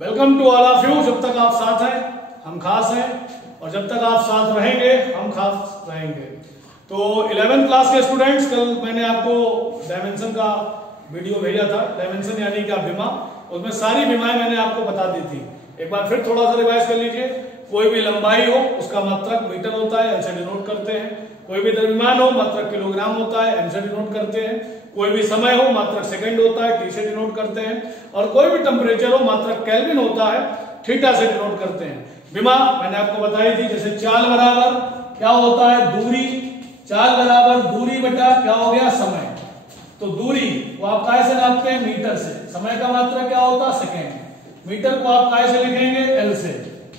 Welcome to all of you. जब तक आप साथ हैं हम खास हैं, और जब तक आप साथ रहेंगे हम खास रहेंगे। तो 11th क्लास के स्टूडेंट्स, कल मैंने आपको डायमेंशन का वीडियो भेजा था। डायमेंशन यानी क्या, विमा। उसमें सारी विमाएं मैंने आपको बता दी थी। एक बार फिर थोड़ा सा रिवाइज कर लीजिए। कोई भी लंबाई हो उसका मात्रक मीटर होता है, एल से डिनोट करते हैं। कोई भी द्रव्यमान हो मात्रक किलोग्राम होता है, एम से डिनोट करते हैं। कोई भी समय हो मात्रक सेकंड होता है, टी से डिनोट करते हैं। और कोई भी टेम्परेचर हो मात्रक केल्विन होता है, थीटा से डिनोट करते हैं। विमा मैंने आपको बताई थी, जैसे चाल बराबर क्या होता है, दूरी। चाल बराबर दूरी बटा क्या हो गया, समय। तो दूरी को आप काय से नापते हैं, मीटर से। समय का मात्रक क्या होता है, सेकेंड। मीटर को आप काय से लिखेंगे, एल से।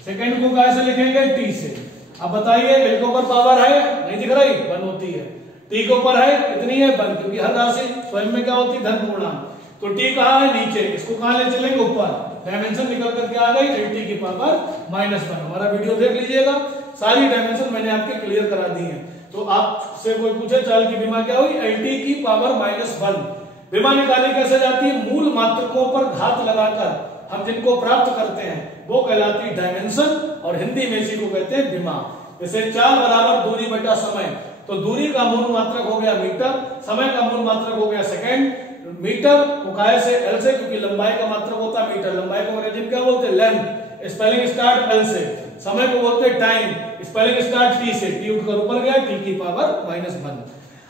सेकेंड को काय से लिखेंगे, टी से। अब बताइए, एल के ऊपर पावर है, नहीं दिख रही, 1 होती है। टी के ऊपर है, कितनी है, 1, क्योंकि हर राशि स्वयं में क्या होती है, धन पूर्णांक। तो टी कहाँ है, नीचे। इसको कहाँ ले चलेंगे, ऊपर। डायमेंशन निकल करके आ गई एल टी की पावर -1। हमारा वीडियो देख लीजिएगा, सारी डायमेंशन मैंने आपके क्लियर करा दी है। तो आपसे कोई पूछे चाल की विमा क्या हुई, एल टी की पावर -1। विमा निकाली कैसे जाती है, मूल मात्रकों पर घात लगाकर हम जिनको प्राप्त करते हैं वो कहलाती है डायमेंशन, और हिंदी में इसी को कहते हैं विमा। जैसे चाल बराबर दूरी बटा समय, तो दूरी का मूल मात्रक हो गया मीटर, समय का मूल मात्रक हो गया सेकेंड। मीटर को काय से, एल से, क्योंकि लंबाई का मात्रक होता है मीटर। लंबाई को अंग्रेजी क्या बोलते हैं, लेंथ। स्पेलिंग स्टार्ट एल से। समय को बोलते हैं टाइम, स्पेलिंग स्टार्ट टी से। टी उठकर ऊपर गया, टी की पावर -1।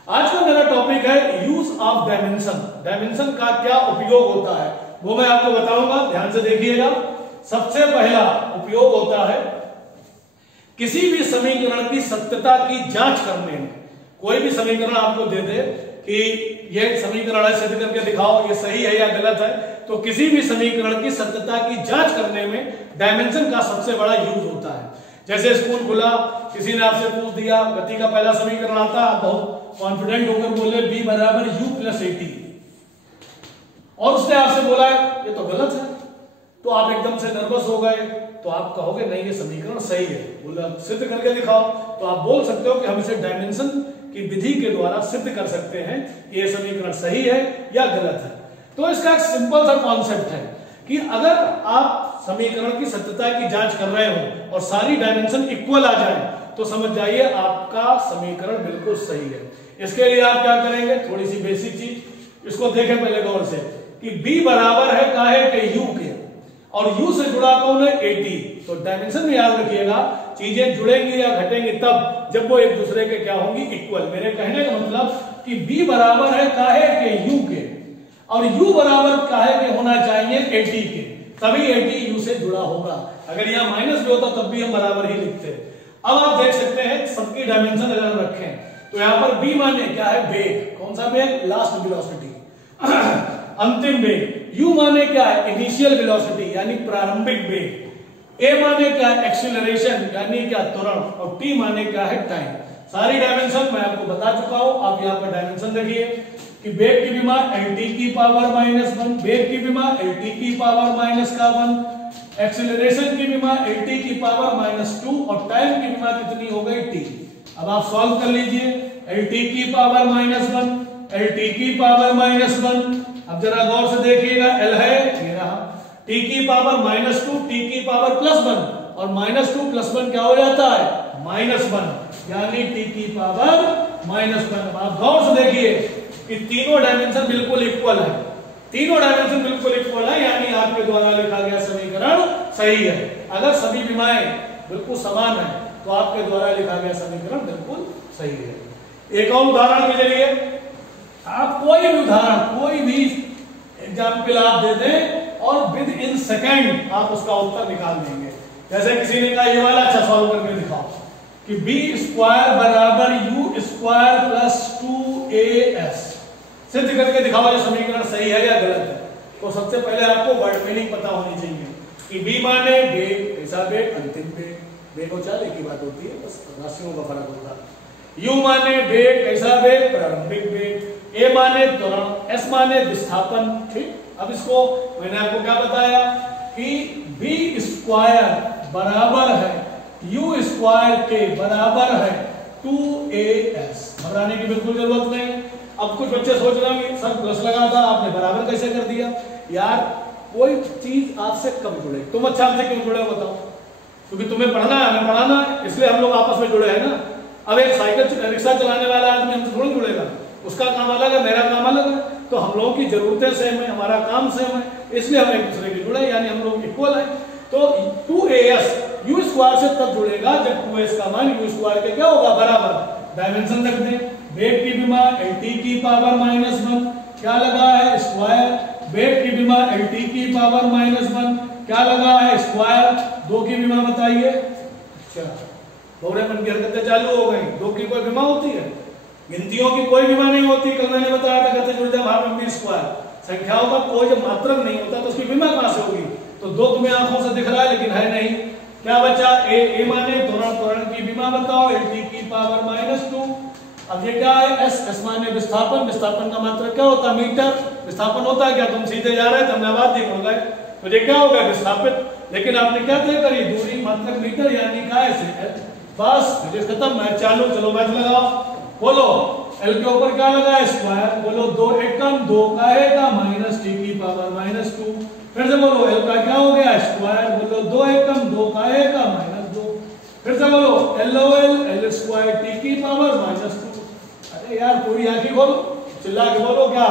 आज का मेरा टॉपिक है यूज ऑफ डायमेंशन। डायमेंशन का क्या उपयोग होता है वो मैं आपको बताऊंगा, ध्यान से देखिएगा। सबसे पहला उपयोग होता है किसी भी समीकरण की सत्यता की जांच करने में। कोई भी समीकरण आपको दे दे कि ये समीकरण है, सिद्ध करके दिखाओ ये सही है या गलत है, तो किसी भी समीकरण की सत्यता की जांच करने में डायमेंशन का सबसे बड़ा यूज होता है। जैसे स्कूल खुला, किसी ने आपसे पूछ दिया गति का पहला समीकरण आता, आप बहुत कॉन्फिडेंट होकर बोले b बराबर u + 80, और उसने आपसे बोला ये तो गलत है, तो आप एकदम से नर्वस हो गए। तो आप कहोगे नहीं ये समीकरण सही है, बोला सिद्ध करके दिखाओ। तो आप बोल सकते हो कि हम इसे डायमेंशन की विधि के द्वारा सिद्ध कर सकते हैं कि ये समीकरण सही है या गलत है। तो इसका एक सिंपल सा कॉन्सेप्ट है कि अगर आप समीकरण की सत्यता की जांच कर रहे हो और सारी डायमेंशन इक्वल आ जाए तो समझ जाइए आपका समीकरण बिल्कुल सही है। इसके लिए आप क्या करेंगे, थोड़ी सी बेसिक चीज इसको देखें पहले गौर से, कि b बराबर है काहे के u के, और u से जुड़ा कौन है, 80। तो डायमेंशन में याद रखिएगा, चीजें जुड़ेंगी या घटेंगी तब जब वो एक दूसरे के क्या होंगी, इक्वल। मेरे कहने का मतलब कि b बराबर है काहे के u के, और u बराबर काहे के होना चाहिए 80 के, तभी 80 u से जुड़ा होगा। अगर यहाँ माइनस भी होता तब भी हम बराबर ही लिखते। अब आप देख सकते हैं सबकी डायमेंशन अगर हम रखें तो यहाँ पर b माने क्या है, वेग। कौन सा वेग, लास्ट वेलोसिटी, अंतिम वेग। u माने क्या है, इनिशियल वेलोसिटी यानी प्रारंभिक वेग। a माने क्या है, एक्सीलरेशन यानी क्या, त्वरण। और t माने क्या है, टाइम। सारी डायमेंशन मैं आपको बता चुका हूं। आप यहाँ पर डायमेंशन देखिए कि वेग की विमा lt की पावर -1, वेग की विमा lt की पावर -1, एक्सीलरेशन की विमा lt की पावर -2, और टाइम की विमा कितनी हो गई, t। अब आप सॉल्व कर लीजिए, lt की पावर -1, lt की पावर -1। अब जरा गौर से देखिएगा, L है ये रहा, t की पावर -2, t की पावर +1, और -2 + 1 क्या हो जाता है, -1, यानी t की पावर -1। आप गौर से देखिए कि तीनों डायमेंशन बिल्कुल इक्वल है। तीनों डायमेंशन बिल्कुल इक्वल है, यानी आपके द्वारा लिखा गया समीकरण सही है। अगर सभी विमाएं बिल्कुल समान है तो आपके द्वारा लिखा गया समीकरण बिल्कुल सही है। एक और उदाहरण के लिए, आप कोई भी उदाहरण, कोई भी एग्जाम्पल आप दे दें और विद इन सेकेंड आप उसका उत्तर निकाल देंगे। जैसे किसी ने कहा ये वाला, अच्छा सॉल्व करके दिखाओ कि b² बराबर u² + 2as। सिद्ध करके दिखाओ ये समीकरण सही है या गलत है। तो सबसे पहले आपको वर्ड मीनिंग पता होनी चाहिए कि b माने वेग, ऐसा वेग, अंतिम वेग। वेग और चाल एक ही बात होती है, बस राशियों का फर्क होता है। u माने वेग, कैसा वेग, प्रारंभिक वेग। a माने त्वरण, s माने विस्थापन। ठीक, अब इसको मैंने आपको क्या बताया कि b² बराबर है u² के बराबर है 2as। घबराने की बिल्कुल जरूरत नहीं। अब कुछ बच्चे सोच रहे होंगे सर प्लस लगा था आपने बराबर कैसे कर दिया। यार कोई चीज आपसे कब जुड़े? तुम अच्छा हमसे क्यों जुड़े हो बताओ? क्योंकि तुम्हें पढ़ना है, हमें पढ़ाना है, इसलिए हम लोग आपस में जुड़े हैं ना। अब एक साइकिल रिक्शा चलाने वाला आदमी हमसे थोड़ा जुड़ेगा, उसका काम अलग है, मेरा काम अलग है, तो हम लोगों की जरूरतें सेम है, हमारा काम सेम है, इसलिए हम एक दूसरे के जुड़े, यानी हम लोग इक्वल है। तो 2as u स्क्वायर से तब जुड़ेगा जब 2s का मान u स्क्वायर के क्या होगा? बराबर। डायमेंशन रख दें, वेग की विमा lt की पावर -1 क्या लगा है? स्क्वायर। वेग की विमा lt की पावर -1 क्या लगा है? स्क्वायर। 2 की विमा बताइए। अच्छा, बोरे मन की हरकतें चालू हो गई। 2 की कोई विमा होती है? गिनतियों की कोई विमा नहीं होती। कल मैंने बताया था कहते जुड़ जाए भाग में स्क्वायर। संख्याओं का कोई जब मात्रक नहीं होता तो उसकी विमा कहां से होगी? तो 2 तुम्हें आंखों से दिख रहा है लेकिन है नहीं। क्या बचा? ए माने त्वरण की विमा बताओ lt की पावर -2। अब ये क्या है? s माने विस्थापन। विस्थापन का मात्रक क्या होता है? मीटर। विस्थापन होता है क्या? तुम सीधे जा रहे थे, हमने आवाज दी हो गए, तो ये क्या होगा? विस्थापित। लेकिन आपने क्या तय करी? दूरी मात्रक मीटर, यानी काय से बस फिजिक्स खत्म। मैथ चालू। चलो मैथ लगाओ। बोलो L के ऊपर क्या लगा है? स्क्वायर। बोलो 2 एकम 2 का है का -t की पावर -2। फिर से बोलो L का क्या हो गया? स्क्वायर। बोलो 2 एकम 2 का है का -2। फिर से बोलो LOL L स्क्वायर t की पावर -2। अरे यार पूरी आंखें खोलो, चिल्ला के बोलो क्या?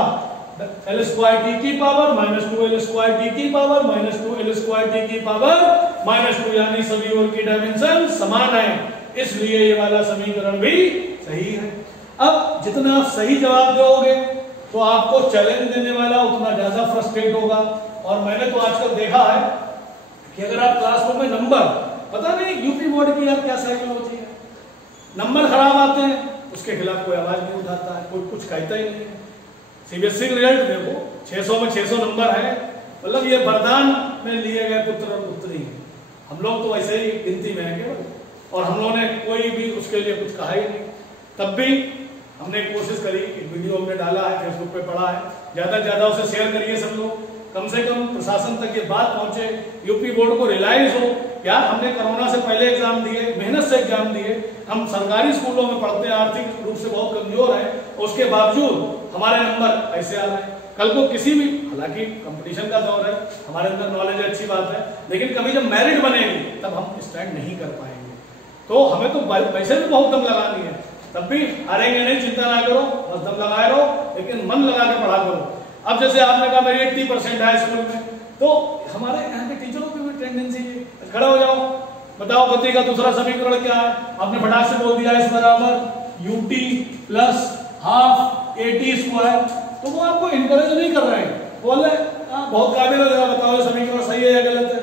L स्क्वायर t की पावर -2 L स्क्वायर t की पावर -2 L स्क्वायर t की पावर -2, यानी सभी ओर की डायमेंशन समान है, इसलिए ये वाला समीकरण भी सही है। अब जितना आप सही जवाब दोगे तो आपको चैलेंज देने वाला उतना ज्यादा फ्रस्ट्रेट होगा। और मैंने तो आजकल देखा है कि अगर आप क्लासरूम में नंबर, पता नहीं यूपी बोर्ड की यार क्या साइकोलॉजी है, नंबर खराब आते हैं उसके खिलाफ कोई आवाज नहीं उठाता है, कोई कुछ कहता ही नहीं है। सीबीएसई का रिजल्ट देखो, 600 में 600 नंबर है, मतलब ये वरदान में लिए गए पुत्र और पुत्री हैं। हम लोग तो वैसे ही गिनती में है केवल, और हम लोगों ने कोई भी उसके लिए कुछ कहा ही नहीं। तब भी हमने कोशिश करी, एक वीडियो हमने डाला है, फेसबुक पे पड़ा है, ज्यादा से ज्यादा उसे शेयर करिए सब लोग, कम से कम प्रशासन तक ये बात पहुंचे, यूपी बोर्ड को रियलाइज हो यार हमने कोरोना से पहले एग्जाम दिए, मेहनत से एग्जाम दिए, हम सरकारी स्कूलों में पढ़ते हैं, आर्थिक रूप से बहुत कमजोर है, उसके बावजूद हमारे नंबर ऐसे आ रहे हैं। कल को किसी भी, हालांकि कंपटीशन का दौर है, हमारे अंदर नॉलेज है, अच्छी बात है, लेकिन कभी जब मेरिट बनेगी तब हम स्टैंड नहीं कर पाएंगे। तो हमें तो पैसे भी बहुत कम लगानी है, तब भी हारेंगे नहीं, चिंता ना करो, बस दम लगाए रहो, लेकिन मन लगा के पढ़ा करो। अब जैसे आपने कहा मेरी 80% है स्कूल में, तो हमारे यहाँ के टीचरों की भी टेंडेंसी है, खड़े हो जाओ, बताओ गति का दूसरा समीकरण क्या है? आपने फटाक से बोल दिया S बराबर ut plus half at square, तो वो आपको इनकरेज नहीं कर रहे हैं, बोले बहुत काबिल है, बताओ समीकरण सही है या गलत है।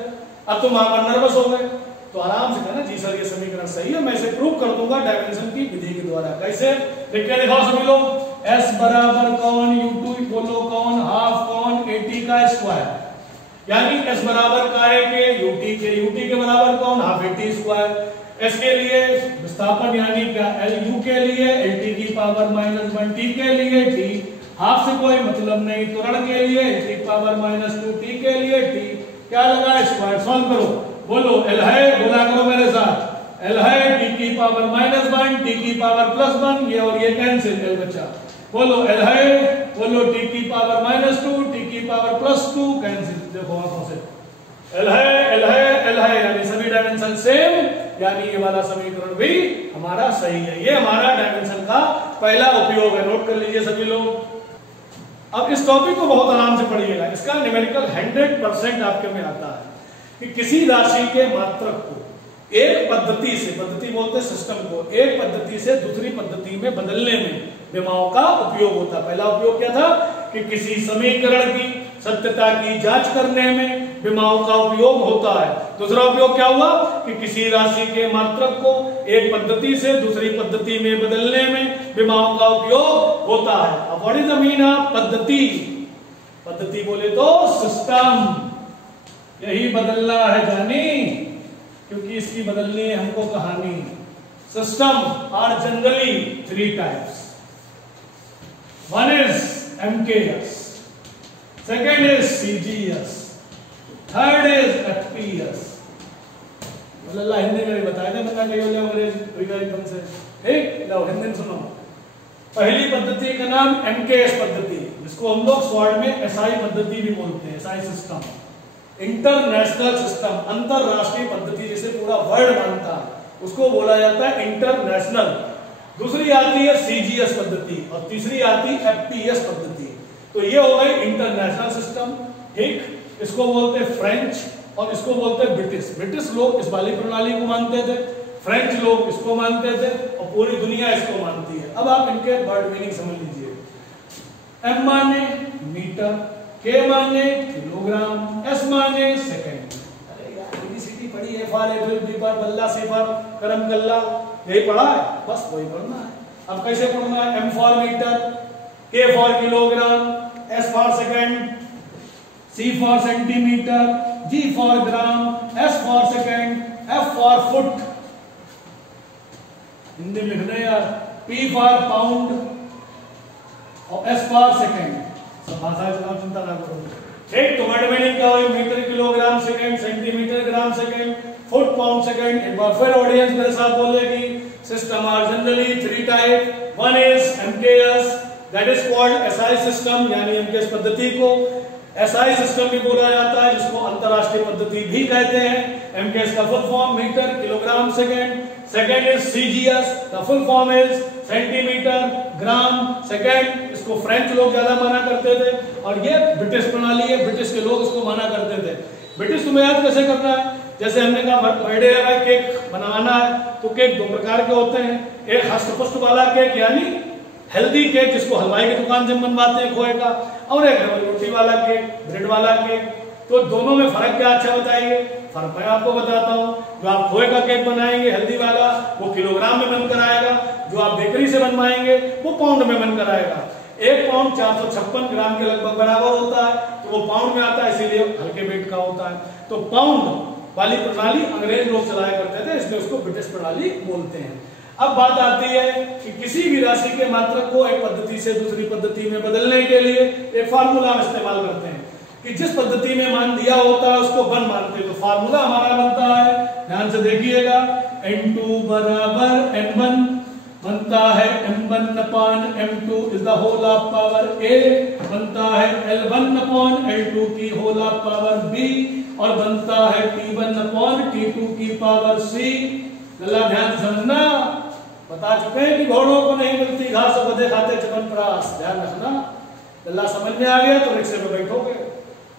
अब तुम वहां पर नर्वस हो गए, तो आराम से कहना जी सर ये समीकरण सही है, मैं इसे प्रूव कर दूंगा डायमेंशन की विधि के द्वारा। कैसे? लिख के दिखाओ सभी लोग। S बराबर कौन u2 बोलो कौन हाफ कौन at का स्क्वायर, यानी S बराबर काय के ut के बराबर कौन हाफ at स्क्वायर। S के लिए विस्थापन यानी क्या LU के लिए LT की पावर -1 T के लिए T, हाफ से कोई मतलब नहीं, त्वरण के लिए LT पावर -2 T के लिए T, क्या लगा स्क्वायर। सॉल्व करो, बोलो L है, बोला करो मेरे साथ, L है T की पावर -1 T की पावर +1, ये और ये कैंसिल, L बचा। बोलो L है, बोलो T की पावर -2 T की पावर +2, कैंसिल। देखो आंखों से L है L है L है, यानी सभी डायमेंशन सेम, यानी ये वाला समीकरण भी हमारा सही है। ये हमारा डायमेंशन का पहला उपयोग है, नोट कर लीजिए सभी लोग। अब इस टॉपिक को बहुत आराम से पढ़िएगा, इसका न्यूमेरिकल 100% आपके में आता है कि किसी राशि के मात्रक को एक पद्धति से, पद्धति बोलते हैं सिस्टम को, एक पद्धति से दूसरी पद्धति में बदलने में विमाओं का उपयोग होता है। पहला उपयोग क्या था कि किसी समीकरण की सत्यता की जांच करने में विमाओं का उपयोग होता है। दूसरा उपयोग क्या हुआ कि किसी राशि के मात्रक को एक पद्धति से दूसरी पद्धति में बदलने में विमाओं का उपयोग होता है। अब what is the meaning of पद्धति? पद्धति बोले तो सिस्टम, यही बदलना है जानी, क्योंकि इसकी बदलनी है हमको कहानी। System are generally 3 types, one is MKS, second is CGS, third is FPS। अल्लाह हिंदी में बताया था, बता कहीं बोले अंग्रेज एकदम से, ठीक, लो हिंदी में सुनो। पहली पद्धति का नाम MKS पद्धति, जिसको हम लोग शॉर्ट में SI पद्धति भी बोलते हैं, SI सिस्टम। इंटरनेशनल सिस्टम, अंतरराष्ट्रीय पद्धति जिसे पूरा वर्ल्ड मानता है उसको बोला जाता है इंटरनेशनल। दूसरी आती है सीजीएस पद्धति और तीसरी आती है एफपीएस पद्धति। तो ये हो गई इंटरनेशनल सिस्टम, ठीक। इसको बोलते हैं फ्रेंच और इसको बोलते हैं ब्रिटिश। ब्रिटिश लोग इस वाली प्रणाली को मानते थे, फ्रेंच लोग इसको मानते थे और पूरी दुनिया इसको मानती है। अब आप इनके वर्ड मीनिंग समझ लीजिए। एम माने मीटर, के माने किलोग्राम, एस माने सेकंड। अरे यार एबीसीडी पढ़ी है, फॉर एप्पल, बी फॉर बल्ला, सी फॉर करम कल्ला, यही पढ़ा है, बस वही पढ़ना है। अब कैसे पढ़ना है? M for metre, K for kilogram, S for second, C for centimetre, G for gram, S for second, F for foot, Hindi लिखने यार, पी फॉर पाउंड और एस फॉर सेकंड। सब भाषा का चिंता ना करो, ठीक। तो वर्ड मीनिंग क्या हुई? Metre, kilogram, second, centimetre, gram, second, foot, pound, second. एक बार फिर ऑडियंस मेरे साथ बोलेगी। System are generally three type. One is MKS, that is called SI system, यानी एमकेएस पद्धति को एसआई सिस्टम भी बोला जाता है, जिसको अंतरराष्ट्रीय पद्धति भी कहते हैं। एमकेएस का full form metre, kilogram, second. Second is CGS, the full form is centimetre, gram, second. इसको फ्रेंच लोग ज्यादा माना करते थे और ये ब्रिटिश प्रणाली है, ब्रिटिश के लोग इसको माना करते थे। ब्रिटिश तुम्हें याद कैसे करना है? जैसे हमने कहा बर्थडे है, केक बनाना है, तो केक दो प्रकार के होते हैं। एक हष्ट-पुष्ट वाला केक यानी हेल्दी केक, जिसको हलवाई की दुकान से बनवाते हैं खोए का, और एक रोटी वाला केक, ब्रेड वाला केक। तो दोनों में फर्क क्या अच्छा बताइए? फर्क मैं आपको बताता हूँ। जो आप खोए का केक बनाएंगे हेल्दी वाला, वो किलोग्राम में बनकर आएगा। जो आप बेकरी से बनवाएंगे वो पाउंड में बनकर आएगा। एक पाउंड 456 ग्राम के लगभग बराबर होता है, तो वो पाउंड में आता है, इसीलिए हल्के वेट का होता है। तो पाउंड वाली प्रणाली अंग्रेज लोग चलाया करते थे, इसलिए उसको ब्रिटिश प्रणाली बोलते हैं। अब बात आती है कि किसी भी राशि के मात्रक को एक पद्धति से दूसरी पद्धति में बदलने के लिए एक फार्मूला इस्तेमाल करते हैं कि जिस पद्धति में मान दिया होता है उसको वन मानते हैं। तो फार्मूला हमारा बनता है, ध्यान से देखिएगा, n2 बराबर n1 बनता है m1 upon m2 is the whole of power a, बनता है l1 अपॉन l2 की होल ऑफ पावर b, और बनता है t1 अपॉन t2 की पावर c। गला ध्यान समझना, बता चुके हैं कि घोड़ों को नहीं मिलती घास, गधे खाते चवनप्राश, ध्यान रखना। गला समझ में आ गया तो रिक्शे पे बैठोगे,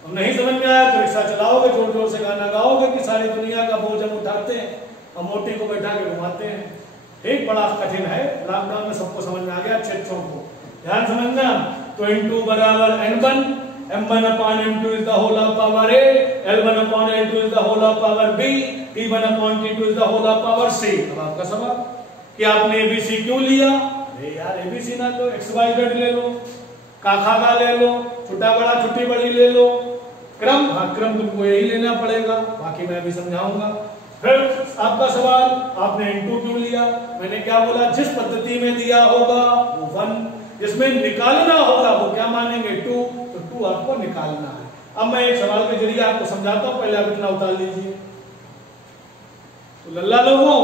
और नहीं समझ में आया तो रिक्शा चलाओगे, जोर जोर से गाना गाओगे कि सारी दुनिया का बोझ हम उठाते हैं और मोटी को बैठा के घुमाते हैं। ठीक, बड़ा कठिन है, लॉकडाउन में सबको समझ में आ गया, अच्छों को ध्यान समझना। तो n2 बराबर n1, m1 upon m2 is the whole of power a, l1 upon l2 is the whole of power b, t1 upon t2 is the whole of power c। अब आपका सवाल कि आपने एबीसी क्यों लिया? अरे यार एबीसी ना लो, एक्स वाई जेड ले लो, काखा का ले लो, छोटा बड़ा छोटी बड़ी ले लो, क्रम, हाँ क्रम तुमको यही लेना पड़ेगा, बाकी मैं भी समझाऊंगा। फिर आपका सवाल, आपने n2 क्यों लिया? मैंने क्या बोला? जिस पद्धति में दिया होगा वो 1, जिसमें निकालना होगा वो क्या मानेंगे 2, तो 2 आपको निकालना है। अब मैं एक सवाल के जरिए आपको समझाता हूं, पहले आप इतना उतार लीजिए। तो लल्ला लोगों,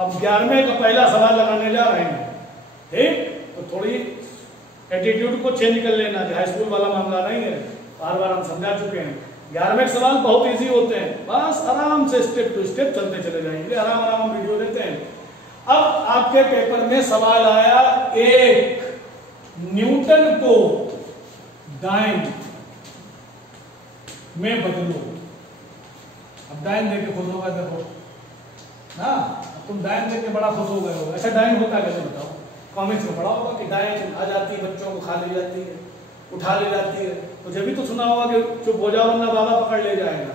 अब 11वें का पहला सवाल लगाने जा रहे हैं, ठीक? तो थोड़ी एटीट्यूड को चेंज कर लेना, हाई स्कूल वाला मामला नहीं है, बार बार हम समझा चुके हैं। 11वें सवाल बहुत इजी होते हैं, बस आराम से स्टेप टू स्टेप चलते चले जाएंगे, आराम आराम हम वीडियो देते हैं। अब आपके पेपर में सवाल आया, एक न्यूटन को डाइन में बदलो। अब डाइन देके खुश होगा, देखो ना, तुम डाइन देख के बड़ा खुश हो गए हो। ऐसा डाइन होता कैसे बताओ? कॉमिक्स में पढ़ा होगा कि डाइन आ जाती है, बच्चों को खा ले जाती है, उठा ले जाती है, तो जब भी तो सुना होगा कि चुप हो जाओ वरना बाबा पकड़ ले जाएगा।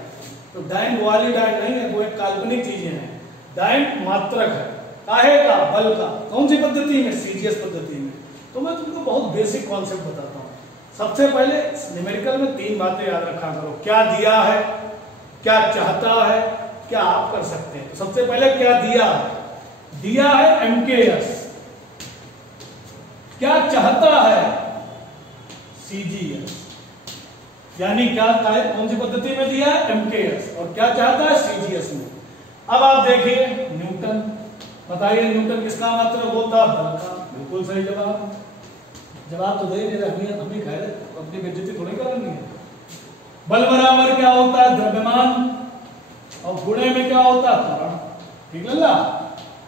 तो डाइन वो वाली डाइन नहीं है, वो एक काल्पनिक चीजें हैं। डाइन मात्रक है, काहे का? बल का। कौन सी पद्धति में? सीजीएस पद्धति में। तो मैं तुमको बहुत बेसिक कॉन्सेप्ट बताता हूँ। सबसे पहले न्यूमेरिकल में 3 बातें याद रखा करो, क्या दिया है, क्या चाहता है, क्या आप कर सकते हैं। तो सबसे पहले क्या दिया है? दिया है एमकेएस। क्या चाहता है? सीजीएस। यानी क्या कौन सी पद्धति में दिया है? एमकेएस। और क्या चाहता है? सीजीएस में। अब आप देखिए न्यूटन, बताइए न्यूटन किसका मतलब होता है? बल का। बिल्कुल सही जवाब। जवाब तो दे नहीं रहे, हम ही कह रहे, अपनी बेइज्जती थोड़ी करनी है। बल बराबर क्या होता है? द्रव्यमान, और गुणे में क्या होता है? त्वरण। ठीक लगा?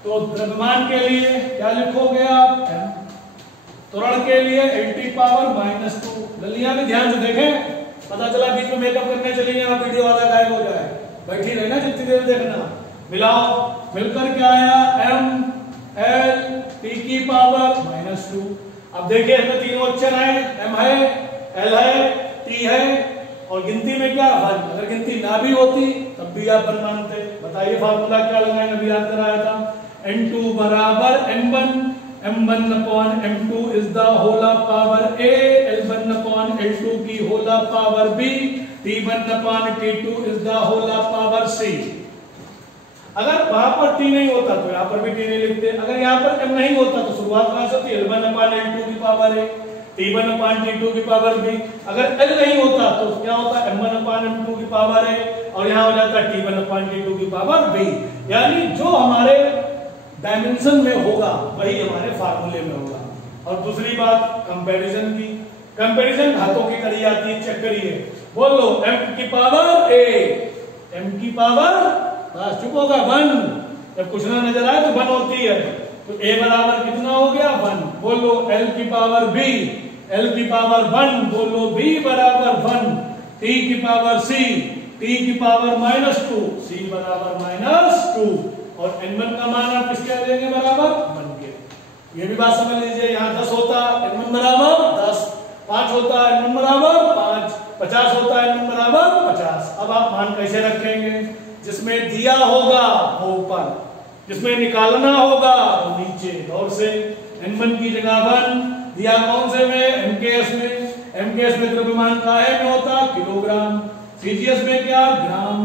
तो द्रव्यमान के लिए क्या लिखोगे आप? m, त्वरण के लिए l⁻²। गलियां भी ध्यान से देखें, पता चला बीच में मेकअप करने चलेंगे आप, वीडियो वाला गायब हो जाए। बैठी रहना जितनी देर देखना। मिलाओ, मिलकर क्या आया? mL⁻²। अब देखिए इसमें तीनों अक्षर हैं, m है, l है, t है, और गिनती में क्या? 1। अगर गिनती ना भी होती तब भी आप 1 मानते। बताइए फार्मूला क्या लगाए? अभी याद कराया था, n2 बराबर m1, m1/m2 is the whole power a, l1/l2 की whole power b, t1/t2 is the whole power c। अगर वहां पर t नहीं होता तो यहाँ पर भी t नहीं लिखते। अगर यहाँ पर m नहीं होता तो शुरुआत कहां से होती? l1/l2 की पावर a, t1/t2 की पावर b। अगर l नहीं होता तो क्या होता? m1/m2 की पावर a, और यहाँ हो जाता t1/t2 की पावर b। यानी जो हमारे डायमेंशन में होगा वही हमारे फार्मूले में होगा। और दूसरी बात कंपैरिजन की। कंपैरिजन हाथों की करी जाती है, चेक करिए। बोलो m की पावर a, m की पावर, बस चुप होगा 1। जब कुछ ना नजर आए तो 1 होती है, तो a बराबर कितना हो गया? 1। बोलो l की पावर b, l की पावर 1। बोलो b बराबर 1, t की पावर c, t की पावर -2, c बराबर -2। और n1 का मान आप किसके देंगे? बराबर 1 के। ये भी बात समझ लीजिए। यहाँ 10 होता है n1 बराबर 10, 5 होता है n1 बराबर 5, 50 होता है n1 बराबर 50। अब आप मान कैसे रखेंगे? जिसमें दिया होगा वो ऊपर, जिसमें निकालना होगा वो नीचे। और से n1 की जगह 1 दिया, कौन से में? mks में। mks में द्रव्यमान काहे में होता? किलोग्राम। cgs में क्या? ग्राम।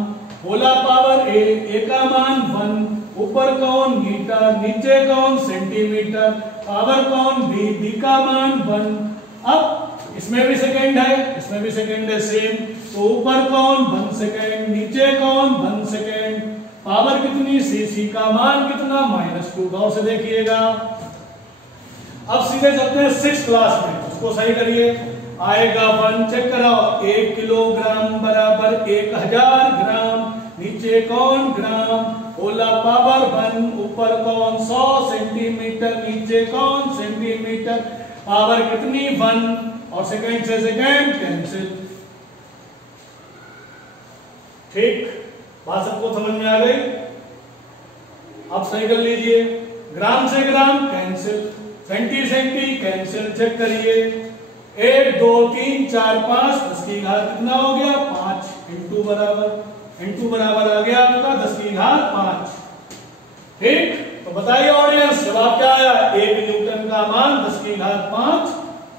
होला पावर a का मान 1, ऊपर कौन? मीटर, नीचे कौन? सेंटीमीटर, पावर कौन? b का मान 1। अब इसमें भी सेकंड है, इसमें भी सेकंड है सेम, तो ऊपर कौन? 1 सेकंड, नीचे कौन? 1 सेकंड, पावर कितनी? c का मान कितना? -2। गौर से देखिएगा। अब सीधे चलते हैं 6th क्लास में, उसको सही करिए। आएगा 1, चेक कराओ, 1 किलोग्राम बराबर 1000 ग्राम, नीचे कौन? ग्राम, होला पावर 1, ऊपर कौन? 100 सेंटीमीटर, नीचे कौन? सेंटीमीटर, पावर कितनी? 1, और सेकंड से सेकंड कैंसिल। ठीक, बात सबको समझ में आ गई? अब सही कर लीजिए। ग्राम से gram cancel, centi centi cancel. Check करिए, 1 2 3 4 5, 10 की घात कितना हो गया? 5। इंटू बराबर आ गया आपका 10 की घात 5। ठीक, तो बताइए ऑडियंस, जवाब क्या आया? 1 न्यूटन का मान 10 की घात 5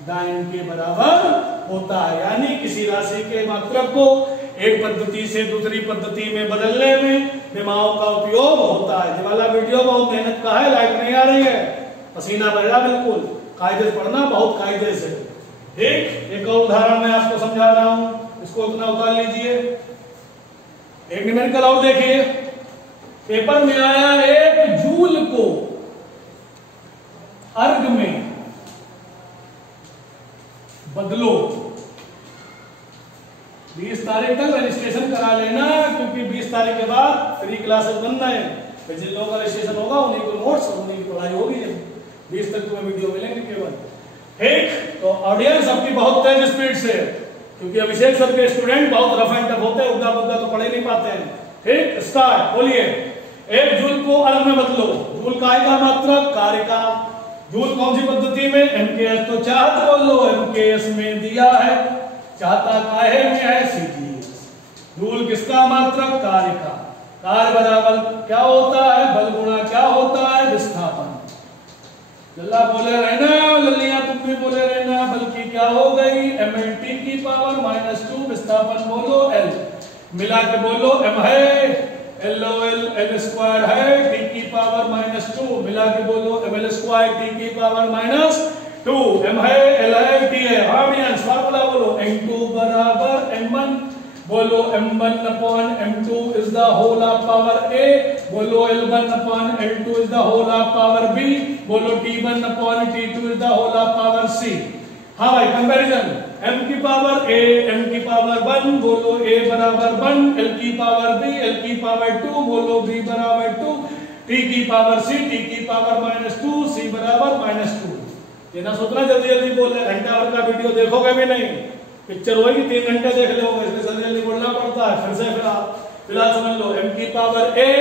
डाइन के बराबर होता है। यानी किसी राशि के मात्रक को एक पद्धति से दूसरी पद्धति में बदलने में दिमाग का उपयोग होता है। ये वाला वीडियो बहुत मेहनत का है, लाइट नहीं आ रही है, पसीना बह रहा, बिल्कुल कायदे से पढ़ना, बहुत कायदे से। ठीक, एक और उदाहरण मैं आपको समझा रहा हूं, इसको इतना उतार लीजिए। एक न्यूमेरिकल और देखिए, पेपर में आया 1 जूल को अर्ग में बदलो। 20 तारीख तक रजिस्ट्रेशन करा लेना, क्योंकि 20 तारीख के बाद फ्री क्लासेस बन रहे हैं। फिर जिन लोगों का रजिस्ट्रेशन होगा उन्हीं को नोट्स और उन्हीं की पढ़ाई होगी। 20 तक तुम्हें वीडियो मिलेंगे केवल। ठीक, तो ऑडियंस आपकी बहुत तेज स्पीड से, क्योंकि अभिषेक सर के स्टूडेंट बहुत रफ एंड टफ होते हैं, उदा बुद्धा तो पढ़ ही नहीं पाते हैं। ठीक, स्टार्ट, बोलिए। 1 जूल को अर्ग में बदलो। जूल काय का मात्रक? कार्य का। जूल कौन सी पद्धति में? एमकेएस। तो चाहत बोल लो, एमकेएस में दिया है, चाहता काहे में है? सीजीएस। जूल किसका मात्रक? कार्य का। कार्य बराबर क्या होता है? बल गुणा क्या होता है? विस्थापन। लल्ला बोले रहना, लल्लियां तुम भी बोले रहना, बल्कि क्या हो गई? mlt की पावर -2, विस्थापन बोलो l, मिला के बोलो m है, LOL l स्क्वायर है, t की पावर -2, मिला के बोलो ml स्क्वायर t की पावर -2, m है, l है, t है। ऑडियंस फार्मूला बोलो, n2 बराबर m1, बोलो m1/m2 is the whole of power a, बोलो l1/l2 is the whole of power b, बोलो t1/t2 is the whole of power c। हाँ भाई, कंपैरिजन m की पावर a, m की पावर 1 बोलो a बराबर 1, l की पावर b, l की पावर 2 बोलो b बराबर 2, t की पावर c, t की पावर -2, c बराबर -2। ये ना सोचना जल्दी जल्दी बोल रहे, घंटा भर का वीडियो देखोगे भी नहीं, पिक्चर होगी 3 घंटे देख लोगे, इसलिए जल्दी जल्दी बोलना पड़ता है। फिर से फिलहाल समझ लो, m की पावर a,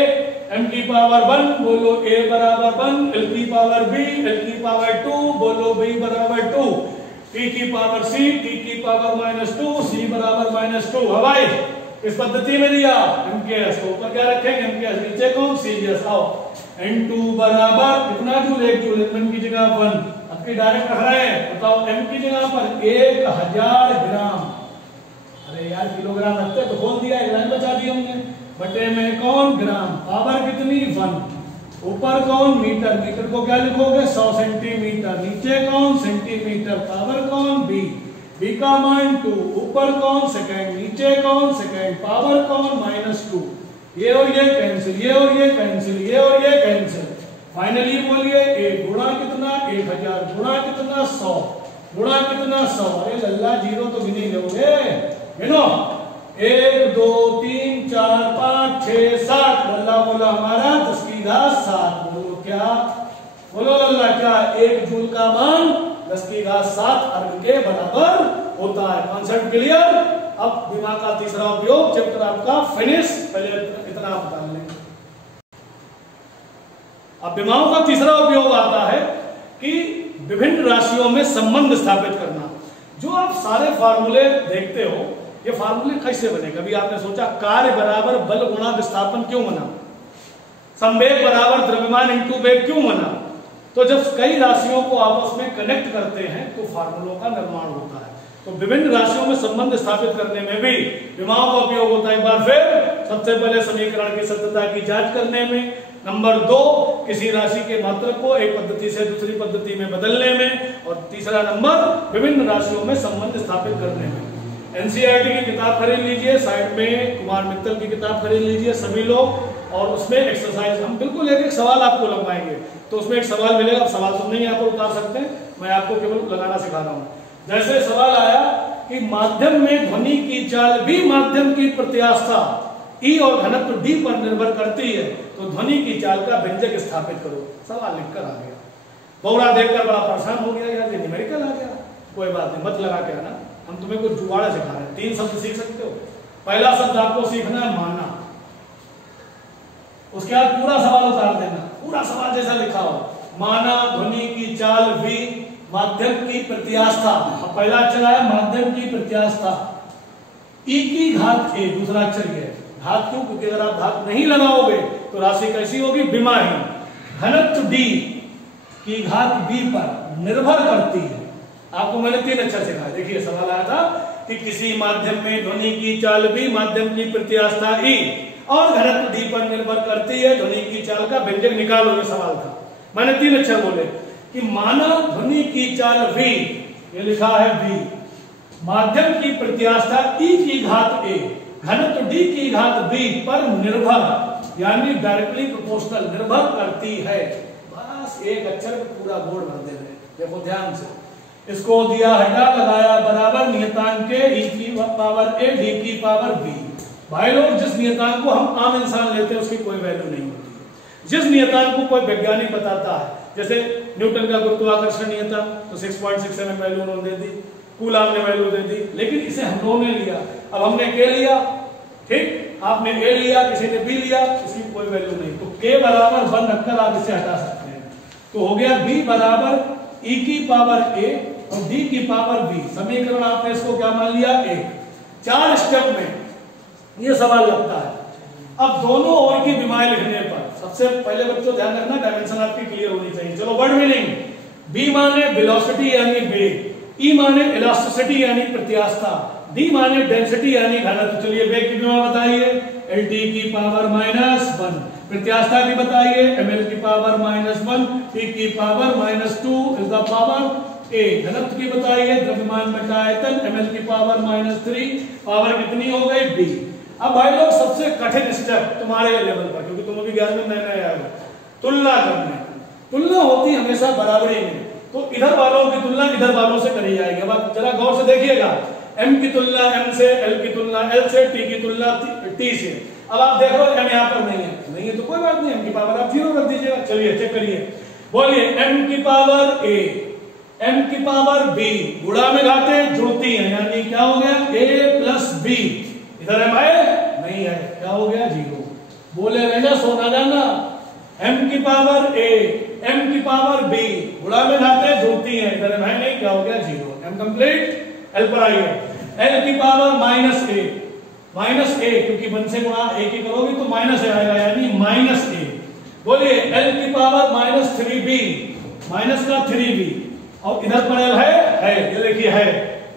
m की पावर 1 बोलो a बराबर 1, l की पावर b, l की पावर 2 बोलो b बराबर 2, t की पावर c, t की पावर -2, c बराबर -2। हवाई इस पद्धति में दिया mks, तो ऊपर क्या रखेंगे mks, नीचे कौन cgs। आओ n2 बराबर कितना जूल, 1 जूल, n1 की जगह 1, अब की डायरेक्ट रख रहे हैं, बताओ m की जगह पर 1000 ग्राम, अरे यार किलोग्राम रखते तो खोल दिया, एक लाइन बचा दी हमने, बटे में कौन ग्राम, पावर कितनी 1, ऊपर कौन मीटर, मीटर को क्या लिखोगे 100 सेंटीमीटर, नीचे कौन सेंटीमीटर, पावर कौन b, b का मान 2, ऊपर कौन सेकंड, नीचे कौन सेकंड, पावर कौन -2, ये और ये कैंसिल, ये और ये कैंसिल, ये और ये कैंसिल, फाइनली बोलिए 1 गुणा कितना 1000 गुणा कितना 100 गुणा कितना 100, अरे लल्ला जीरो तो भी नहीं लोगे, गिनो 1 2 3 4 5 6 7, लल्ला बोला हमारा 10 की घात 7, बोलो क्या, बोलो लल्ला क्या, 1 जूल का मान 10 की घात 7 अर्ग के बराबर होता है। Concept clear. अब दिमाग का तीसरा उपयोग, चैप्टर आपका फिनिश, पहले इतना आप बता लें। अब दिमाग का तीसरा उपयोग आता है कि विभिन्न राशियों में संबंध स्थापित करना। जो आप सारे फार्मूले देखते हो, ये फार्मूले कैसे बने, कभी आपने सोचा कार्य बराबर बल गुणा विस्थापन क्यों बना, संवेग बराबर द्रव्यमान इंटू वेग क्यों बना, तो जब कई राशियों को आपस में कनेक्ट करते हैं तो फार्मूलों का निर्माण होता है। तो विभिन्न राशियों में संबंध स्थापित करने में भी विमाओं का उपयोग होता है। एक बार फिर सबसे पहले समीकरण की सत्यता की जांच करने में, नंबर 2 किसी राशि के मात्रक को एक पद्धति से दूसरी पद्धति में बदलने में, और तीसरा नंबर विभिन्न राशियों में संबंध स्थापित करने में। एनसीईआरटी की किताब खरीद लीजिए, साइड में कुमार मित्तल की किताब खरीद लीजिए सभी लोग, और उसमें एक्सरसाइज हम बिल्कुल एक सवाल आपको लगवाएंगे, तो उसमें एक सवाल मिलेगा, सवाल तो नहीं आप उतार सकते, मैं आपको केवल लगाना सिखा रहा हूं। जैसे सवाल आया कि माध्यम में ध्वनि की चाल भी माध्यम की प्रत्यास्था E और घनत्व D पर निर्भर करती है, तो ध्वनि की चाल का व्यंजक स्थापित करो। सवाल लिखकर आ गया, बहुड़ा देखकर बड़ा परेशान हो गया, यार ये न्यूमेरिकल आ गया। कोई बात नहीं, मत लगा के आना, हम तुम्हें कुछ जुगाड़ सिखा रहे हैं। 3 शब्द सीख सकते हो। पहला शब्द आपको सीखना है माना, उसके बाद पूरा सवाल उतार देना, पूरा सवाल जैसा लिखा हो। माना ध्वनि की चाल V, माध्यम की प्रत्यास्था, पहला अक्षर आया माध्यम की प्रत्यास्था, E की घात A, दूसरा अक्षर ये घात क्यों, क्योंकि अगर आप घात नहीं लगाओगे तो राशि कैसी होगी, विमाही। घनत्व D की घात B पर निर्भर करती है। आपको मैंने 3 अक्षर सिखाया। देखिए सवाल आया था कि किसी माध्यम में ध्वनि की चाल भी, माध्यम की प्रत्यास्था E और घनत्व D पर निर्भर करती है, ध्वनि की चाल का व्यंजक निकालो, ये सवाल था। मैंने 3 अक्षर बोले कि माना ध्वनि की चाल V, ये लिखा है V, माध्यम की प्रत्यास्था E की घात A, घनत्व D की घात B पर निर्भर, यानी डायरेक्टली प्रोपोर्शनल निर्भर करती है। बस एक अक्षर में पूरा बोर्ड भर दे रहे, देखो ध्यान से। इसको दिया हटा, लगाया बराबर नियतांक के E की पावर A, D की पावर B। भाई लोग, जिस नियतांक को हम आम इंसान लेते हैं उसकी कोई वैल्यू नहीं होती है। जिस नियतांक को कोई वैज्ञानिक बताता है, जैसे न्यूटन का गुरुत्वाकर्षण नियतांक, तो 6.67 वैल्यू उन्होंने दे दी, कूलाम ने वैल्यू दे दी, लेकिन इसे हम लोगों ने लिया। अब हमने K लिया, ठीक, आपने A लिया, किसी ने B लिया, इसकी कोई वैल्यू नहीं, तो K बराबर 1 रखकर आप इसे हटा सकते हैं। तो हो गया B बराबर E की पावर A और D की पावर B। समीकरण आपने इसको क्या मान लिया, 1। 4 स्टेप में ये सवाल लगता है। अब दोनों ओर की विमाएं लिखने पर सबसे पहले बच्चों ध्यान रखना, डायमेंशन आपकी क्लियर होनी चाहिए। चलो वर्ड मीनिंग, B माने वेलोसिटी यानी वेग, E माने इलास्टिसिटी यानी प्रत्यास्था, D माने डेंसिटी यानी घनत्व। चलिए वेग की विमा बताइए, LT की पावर -1, प्रत्यास्था की बताइए, ml की पावर -1, T की power -2 is the power A। घनत्व की बताइए, द्रव्यमान बटा आयतन, ml की पावर -3, पावर कितनी हो गई B। अब भाई लोग सबसे कठिन स्टेप तुम्हारे लेवल पर, क्योंकि तुम अभी 11वें में नए आए हो, तुलना करने। तुलना होती हमेशा बराबरी में। तो इधर वालों की तुलना इधर वालों से करी जाएगी। अब आप जरा गौर से देखिएगा, m की तुलना m से, l की तुलना l से, t की तुलना t से। अब आप देख रहे हो m यहाँ पर नहीं है तो कोई बात नहीं, m की पावर आप 0 रख दीजिएगा। चलिए चेक करिए, बोलिए m की पावर a, m की पावर b, गुणा में घाते जुड़ती है, यानी क्या हो गया a प्लस b। इधर m है नहीं है, क्या हो गया 0। बोले भैया सोना जाना, m की पावर a, m की पावर b, गुणा में घाते जुड़ती है, इधर m है नहीं, क्या हो गया 0। m complete. l पर आइए, l की पावर माइनस a, क्योंकि 1 से गुणा a की करोगी तो माइनस a आएगा, यानी माइनस a। बोलिए l की पावर माइनस 3b, माइनस का 3b, और इधर पर l है, ये देखिए है,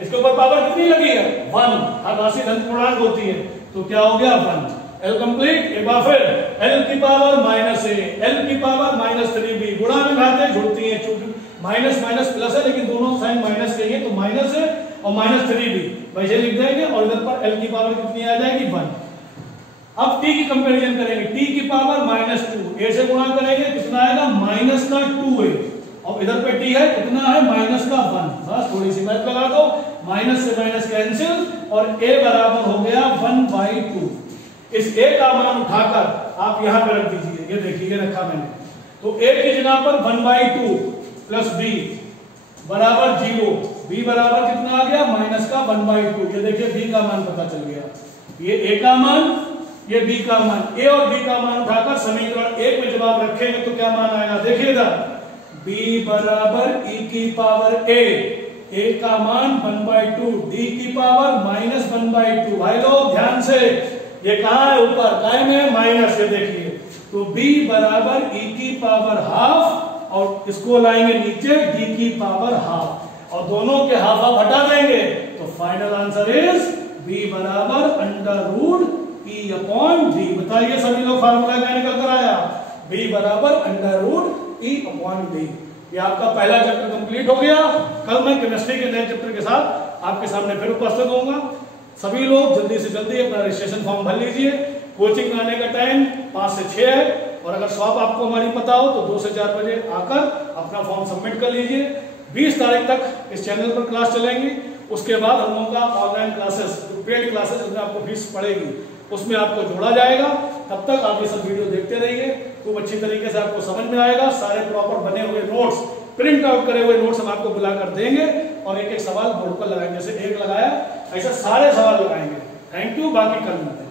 इसके ऊपर पावर कितनी लगी है 1, हर राशि धन पूर्णांक होती है, तो क्या हो गया 1। l complete. एक बार फिर l की पावर माइनस a, l की पावर माइनस 3b, गुणा में घाते जुड़ती है, चूंकि माइनस माइनस प्लस है लेकिन दोनों साइन माइनस के हैं, तो माइनस है और माइनस 3b वैसे लिख देंगे, और इधर पर l की पावर कितनी आ जाएगी 1। अब t की कंपैरिजन करेंगे, t की पावर माइनस 2, a से गुणा करेंगे कितना आएगा माइनस का 2a, और इधर पे t है कितना है माइनस का 1। बस थोड़ी सी मैथ लगा दो, माइनस से माइनस कैंसिल, और a बराबर हो गया 1/2। इस a का मान उठाकर आप यहां पे रख दीजिए, ये देखिए ये रखा मैंने, तो a की जगह पर 1/2 प्लस b बराबर 0, b बराबर कितना आ गया माइनस का 1/2। ये देखिए b का मान पता चल गया, ये a का मान, ये b का मान, a और b का मान उठाकर समीकरण 1 में जब आप रखेंगे तो क्या मान आएगा, देखिए इधर b बराबर e की पावर a का मान 1/2, d की पावर माइनस 1/2। भाई लोग ध्यान से, ये कहां है ऊपर, काय में माइनस, ये देखिए, तो b बराबर e की पावर हाफ, और इसको लाएंगे नीचे d की पावर हाफ, और दोनों के हाफ आप हटा देंगे, तो फाइनल आंसर इज b बराबर √e/d। बताइए सभी लोग फार्मूला क्या निकल कर आया, b बराबर √e/d। ये आपका पहला चैप्टर कंप्लीट हो गया। कल मैं केमिस्ट्री के नए चैप्टर के साथ आपके सामने फिर उपस्थित होऊंगा। सभी लोग जल्दी से जल्दी अपना रजिस्ट्रेशन फॉर्म भर लीजिए। कोचिंग आने का टाइम 5 से 6 है, और अगर शॉप आपको हमारी पता हो तो 2 से 4 बजे आकर अपना फॉर्म सबमिट कर लीजिए। 20 तारीख तक इस चैनल पर क्लास चलेंगी, उसके बाद हम लोगों का ऑनलाइन क्लासेस, पेड क्लासेस जिसमें आपको फीस पड़ेगी, उसमें आपको जोड़ा जाएगा। तब तक आप ये सब वीडियो देखते रहिए, खूब अच्छी तरीके से आपको समझ में आएगा। सारे प्रॉपर बने हुए नोट्स, प्रिंट आउट करे हुए नोट्स हम आपको बुलाकर देंगे, और एक एक सवाल बोर्ड पर लगाएंगे, जैसे एक लगाया ऐसे सारे सवाल लगाएंगे। थैंक यू, बाकी कल मिलते हैं।